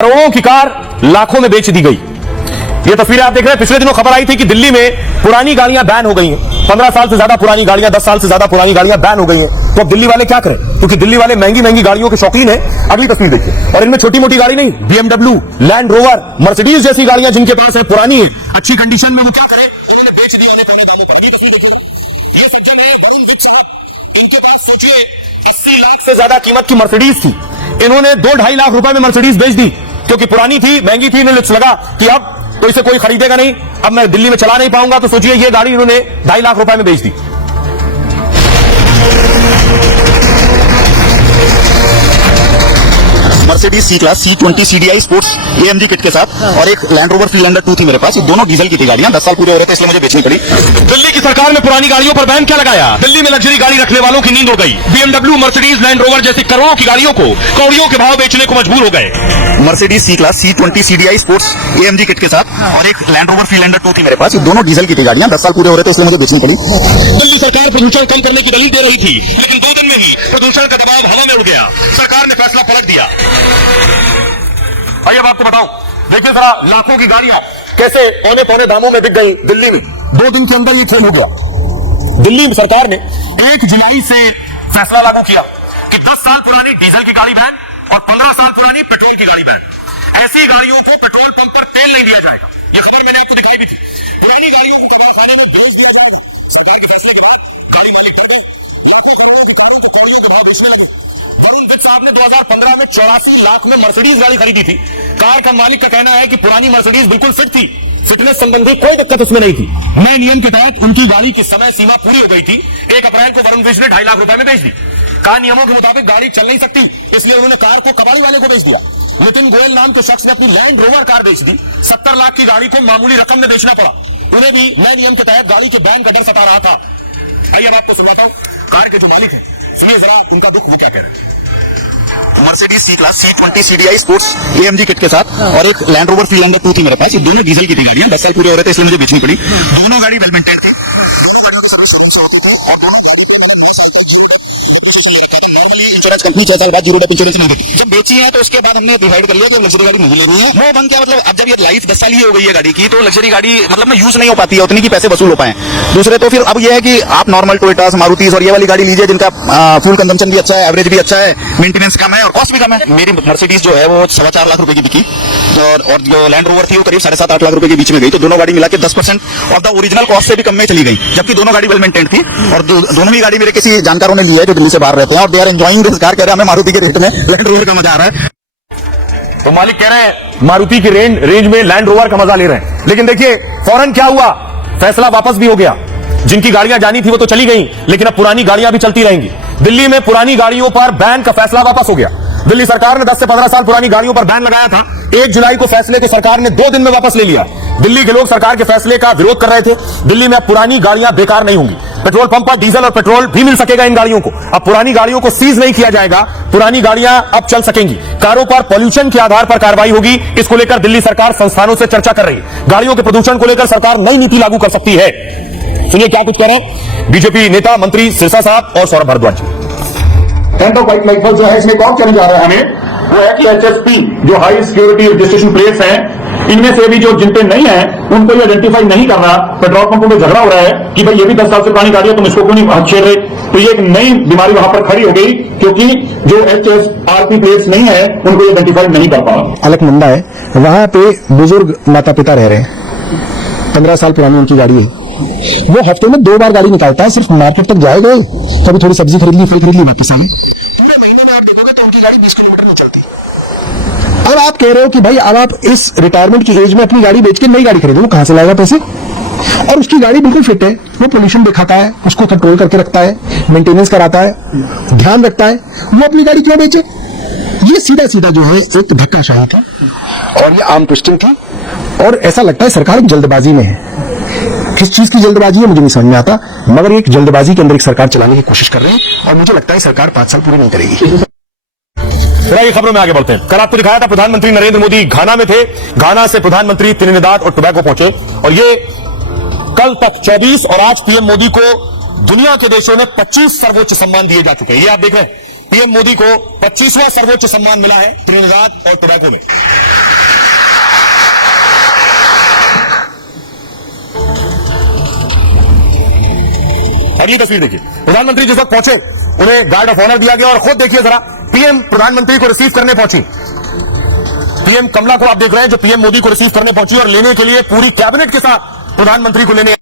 करोड़ों की कार लाखों में बेच दी गई। ये तस्वीरें आप देख रहे हैं। पिछले दिनों खबर आई थी कि दिल्ली में पुरानी गाड़ियां बैन हो गई हैं। 15 साल से ज्यादा पुरानी गाड़ियां, 10 साल से ज्यादा पुरानी गाड़ियां बैन हो गई हैं। तो अब दिल्ली वाले क्या करें, क्योंकि दिल्ली वाले महंगी महंगी गाड़ियों के शौकीन हैं। अगली तस्वीर देखिए, और इनमें छोटी मोटी गाड़ी नहीं, BMW, लैंड रोवर, मर्सिडीज जैसी गाड़ियां जिनके पास है, पुरानी है, अच्छी कंडीशन में, वो क्या करें, उन्होंने बेच दी अपने कम दामों पर। अगली तस्वीर देखिए, ये सज्जन है वरुण विज साहब। इनके पास सोचिए 80 लाख से ज्यादा कीमत की मर्सिडीज थी। इन्होंने 2-2.5 लाख रुपए में मर्सिडीज बेच दी, क्योंकि पुरानी थी, महंगी थी। इन्हें लगा कि अब तो इसे कोई खरीदेगा नहीं, अब मैं दिल्ली में चला नहीं पाऊंगा। तो सोचिए ये गाड़ी इन्होंने 2.5 लाख रुपए में बेच दी। Mercedes C class C20 CDI sports AMG kit के साथ और एक लैंड रोवर फ्रीलैंडर 2 थी मेरे पास। ये दोनों डीजल की थी गाड़ियां। 10 साल पूरे हो रहे थे, इसलिए मुझे बेचनी पड़ी। दिल्ली की सरकार ने पुरानी गाड़ियों पर बैन क्या लगाया? दिल्ली में लग्जरी गाड़ी रखने वालों की नींद हो गई। BMW, मर्सिडीज, लैंड रोवर जैसी करोड़ों की गाड़ियों को कौड़ियों के भाव बेचने को मजबूर हो गए। Mercedes C class C20 CDI sports AMG kit के साथ और एक लैंड रोवर फ्रीलैंडर 2 थी मेरे पास। ये दोनों डीजल की थी गाड़ियां। 10 साल पूरे हो रहे थे, इसलिए मुझे बेचनी पड़ी। दिल्ली सरकार प्रदूषण कम करने की दलील दे रही थी, लेकिन 2 दिन में ही प्रदूषण का दबाव हवा में उड़ गया। सरकार ने फैसला पलट दिया। आइए अब आपको बताऊं, देखिए जरा, लाखों की गाड़ियां कैसे पौने पौने दामों में बिक गई दिल्ली में। 2 दिन के अंदर ये खेल हो गया। दिल्ली सरकार ने 1 जुलाई से फैसला लागू किया कि 10 साल पुरानी डीजल की गाड़ी बैन और 15 साल पुरानी पेट्रोल की गाड़ी बैन। ऐसी गाड़ियों को पेट्रोल पंप पर तेल नहीं दिया जाएगा। यह खबर मैंने आपको दिखाई भी थी। पुरानी गाड़ियों को कबाड़खाने में बेच दिया जाएगा। सरकार के फैसले के बाद गाड़ी मालिक के भाव बेचने आ गए। वरुण विज साहब ने 2015 में 84 लाख में मर्सिडीज गाड़ी खरीदी थी। कार का मालिक का कहना है कि पुरानी मर्सिडीज बिल्कुल फिट थी, फिटनेस संबंधी कोई दिक्कत उसमें नहीं थी। नए नियम के तहत उनकी गाड़ी की समय सीमा पूरी हो गई थी। 1 अप्रैल को वरुण विज ने 2.5 लाख रुपए में बेच दी। कार नियमों के मुताबिक गाड़ी चल नहीं सकती, इसलिए उन्होंने कार को कबाड़ी वाले को बेच दिया। नितिन गोयल नाम के शख्स ने अपनी लैंड रोवर कार बेच दी। 70 लाख की गाड़ी को मामूली रकम में बेचना पड़ा। उन्हें भी नए नियम के तहत गाड़ी के बैन का डर सता रहा था। आइए अब आपको सुनाता हूं कार के जो मालिक है, सुनिए जरा उनका दुख वो क्या कह रहे हैं। Mercedes C class C20 CDI sports AMG kit के साथ और एक लैंड रोवर फ्रीलैंडर 2 थी मेरे पास। ये दोनों डीजल की थी गाड़ियां। 10 साल पूरे हो रहे थे, इसलिए मुझे बेचनी पड़ी। दोनों गाड़ी वेल मेंटेन थी, और दोनों गाड़ी पे मैंने 2 साल तक इंश्योरेंस कंपनी 6 साल बाद 0 डेप इंश्योरेंस नहीं देती। जब बेची है तो उसके बाद हमने डिसाइड कर लिया कि लग्जरी गाड़ी नहीं लेनी है। वो बन क्या मतलब, अब जब ये लाइफ 10 साल ही हो गई है गाड़ी की, तो लग्जरी गाड़ी मतलब में यूज नहीं हो पाती है उतनी की पैसे वसूल हो पाए। दूसरे तो फिर अब ये है कि आप नॉर्मल टोयोटास, मारुतिस और ये वाली गाड़ी लीजिए जिनका फ्यूल कंजम्पशन भी अच्छा है, एवरेज भी अच्छा है, मेंटेनेंस कम है और कॉस्ट भी कम है। मेरी मर्सिडीज जो है वो 4.25 लाख रुपए की बिकी, और जो लैंड रोवर थी वो करीब 7.5-8 लाख रुपए के बीच में गई। तो दोनों गाड़ी मिला के 10% ऑफ द ओरिजिनल कॉस्ट से भी कम में चली गई, जबकि दोनों गाड़ी वेल मेंटेन थी। और दोनों ही गाड़ी मेरे किसी जानकारों ने ली है जो दिल्ली से बाहर रहते हैं, और they are enjoying this car. कह रहे हैं हमें मारुति के रेट में लैंड रोवर का मजा आ रहा है। तो मालिक कह रहे हैं मारुति की रेंज में लैंड रोवर का मजा ले रहे हैं। लेकिन देखिए फौरन क्या हुआ, फैसला वापस भी हो गया। जिनकी गाड़ियां जानी थी वो तो चली गई, लेकिन अब पुरानी गाड़ियां भी चलती रहेंगी। दिल्ली में पुरानी गाड़ियों पर बैन का फैसला वापस हो गया। दिल्ली सरकार ने 10 से 15 साल पुरानी गाड़ियों पर बैन लगाया था। 1 जुलाई को फैसले को सरकार ने 2 दिन में वापस ले लिया। दिल्ली के लोग सरकार के फैसले का विरोध कर रहे थे। दिल्ली में अब पुरानी गाड़ियां बेकार नहीं होंगी। पेट्रोल पंप पर डीजल और पेट्रोल भी मिल सकेगा इन गाड़ियों को। अब पुरानी गाड़ियों को सीज नहीं किया जाएगा, पुरानी गाड़ियां अब चल सकेंगी। कारों पर पॉल्यूशन के आधार पर कार्रवाई होगी। इसको लेकर दिल्ली सरकार संस्थानों से चर्चा कर रही है। गाड़ियों के प्रदूषण को लेकर सरकार नई नीति लागू कर सकती है। सुनिए क्या कुछ कह रहे हैं बीजेपी नेता मंत्री सिरसा साहब और सौरभ भारद्वाज जी। जो है इसमें कौन करने जा रहा है हमें, वो है कि HSP जो हाई सिक्योरिटी रजिस्ट्रेशन प्लेट्स हैं, इनमें से भी जो जिन पे नहीं है उनको ये आइडेंटिफाई नहीं करना। पेट्रोल पंपों में झगड़ा हो रहा है कि भाई ये भी 10 साल से पुरानी गाड़ी है, तुम इसको क्यों नहीं छेड़ रहे। तो ये एक नई बीमारी वहां पर खड़ी हो गई, क्योंकि जो HSRP प्लेट्स नहीं है उनको आइडेंटिफाई नहीं कर पा रहा। अलकनंदा है, वहां पे बुजुर्ग माता पिता रह रहे हैं, 15 साल पुरानी उनकी गाड़ी है। वो हफ्ते में 2 बार गाड़ी निकालता है, सिर्फ मार्केट तक जाए गए, कभी थोड़ी सब्जी खरीद ली, फिर खरीद ली, वापस आ गए। पूरे महीने में आप देखोगे तो उनकी गाड़ी 20 किलोमीटर में चलती है। अब आप कह रहे हो कि भाई अब आप इस रिटायरमेंट की एज में अपनी गाड़ी बेच के नई गाड़ी खरीदो, कहां से लाएगा पैसे? और उसकी गाड़ी बिल्कुल फिट है, वो पोल्यूशन दिखाता है, उसको कंट्रोल करके रखता है, मेंटेनेंस कराता है, ध्यान रखता है, वो अपनी गाड़ी क्यों बेचे? ये सीधा सीधा जो है एक धक्काशाही था और ये आर्म ट्विस्टिंग थी। और ऐसा लगता है सरकार जल्दबाजी में है। किस चीज की जल्दबाजी है मुझे नहीं समझ में आता, मगर एक जल्दबाजी के अंदर एक सरकार चलाने की कोशिश कर रहे हैं, और मुझे लगता है सरकार 5 साल पूरी नहीं करेगी। ये खबरों में आगे बढ़ते हैं। कल आपको दिखाया था प्रधानमंत्री नरेंद्र मोदी घाना में थे। घाना से प्रधानमंत्री त्रिनिदाद और टोबैगो पहुंचे, और ये कल तक 24 और आज पीएम मोदी को दुनिया के देशों में 25 सर्वोच्च सम्मान दिए जा चुके हैं। ये आप देख रहे हैं पीएम मोदी को 25वां सर्वोच्च सम्मान मिला है त्रिनिदाद और टोबैगो में। और ये तस्वीर देखिए, प्रधानमंत्री जिस वक्त पहुंचे उन्हें गार्ड ऑफ ऑनर दिया गया और खुद देखिए जरा पीएम प्रधानमंत्री को रिसीव करने पहुंची। पीएम कमला को आप देख रहे हैं जो पीएम मोदी को रिसीव करने पहुंची और लेने के लिए पूरी कैबिनेट के साथ प्रधानमंत्री को लेने